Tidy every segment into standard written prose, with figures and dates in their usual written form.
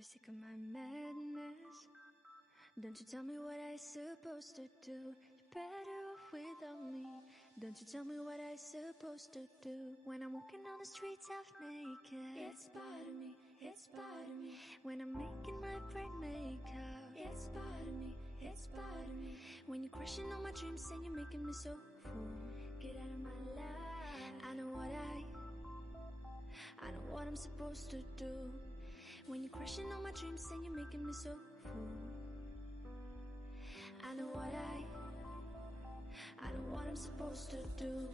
You're sick of my madness. Don't you tell me what I supposed to do. You're better off without me. Don't you tell me what I supposed to do. When I'm walking on the streets half naked, it's part of me, it's part of me. When I'm making my brain makeup, it's part of me, it's part of me. When you're crushing all my dreams and you're making me so full, get out of my life. I know what I'm supposed to do. When you're crushing all my dreams and you're making me so full, I know what I'm supposed to do.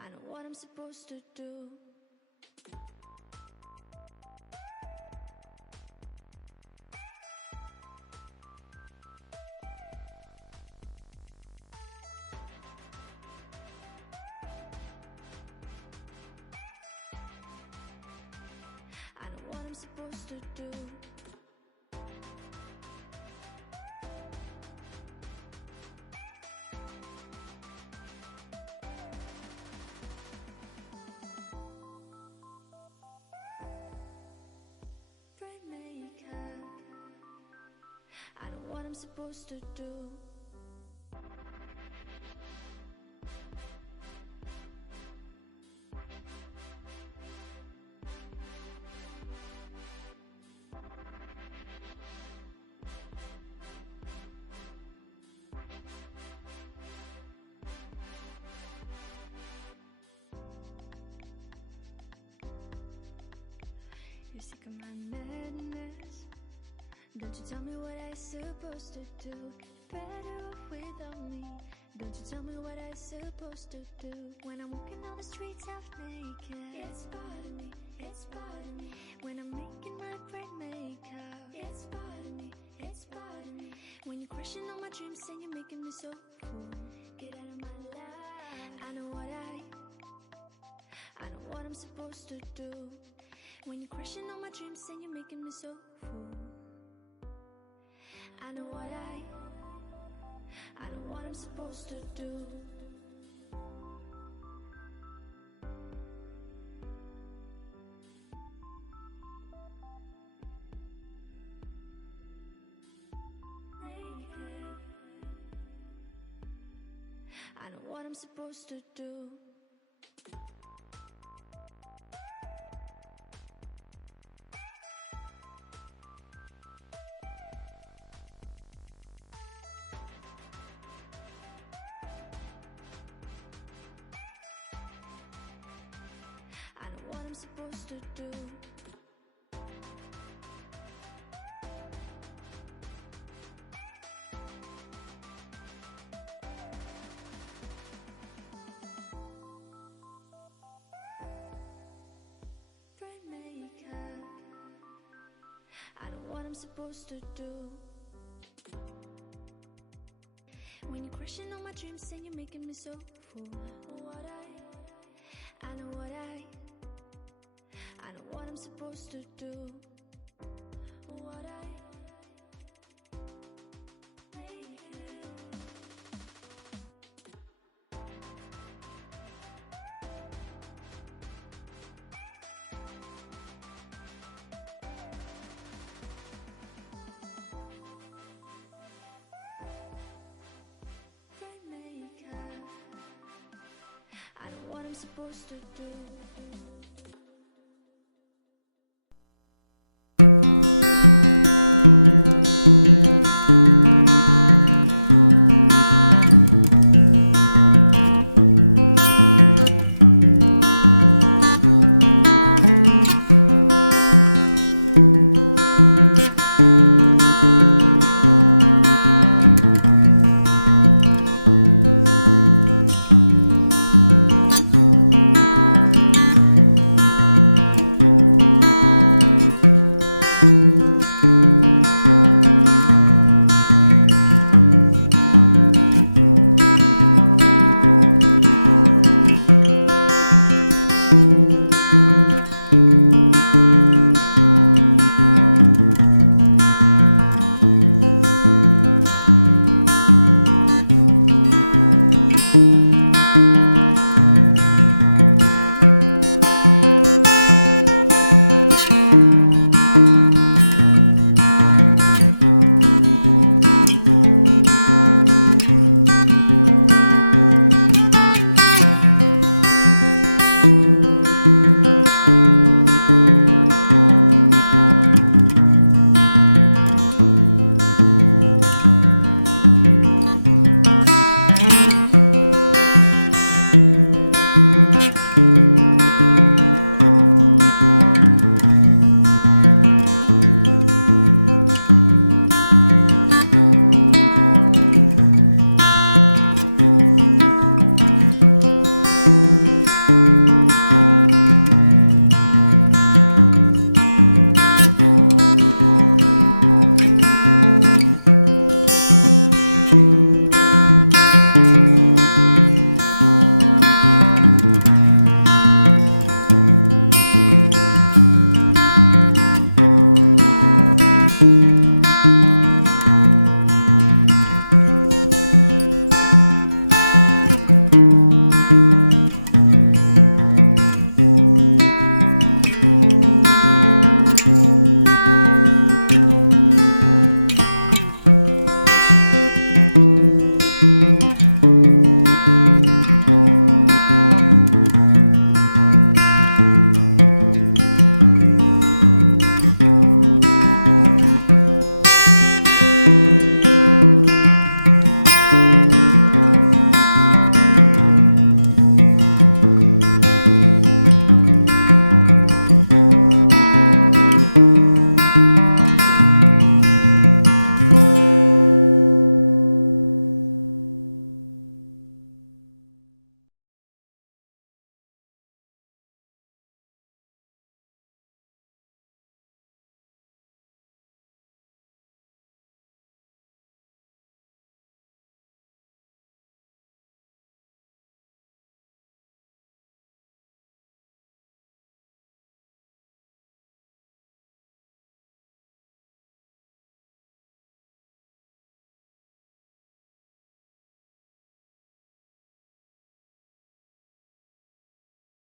I know what I'm supposed to do. Supposed to do. Praymaker, I know what I'm supposed to do. You're sick of my madness. Don't you tell me what I supposed to do. Better off without me. Don't you tell me what I supposed to do. When I'm walking on the streets half naked, it's part of me, it's part of me. When I'm making my brain makeup, it's part of me, it's part of me. When you're crushing all my dreams and you're making me so full, get out of my life. I know what I'm supposed to do. When you're crushing all my dreams and you're making me so full, I know what I'm supposed to do. I know what I'm supposed to do. Supposed to do. Praymaker, I know what I'm supposed to do. When you're crushing all my dreams and you're making me so full, I know what I'm supposed to do. Praymaker, I know what I'm supposed to do. you.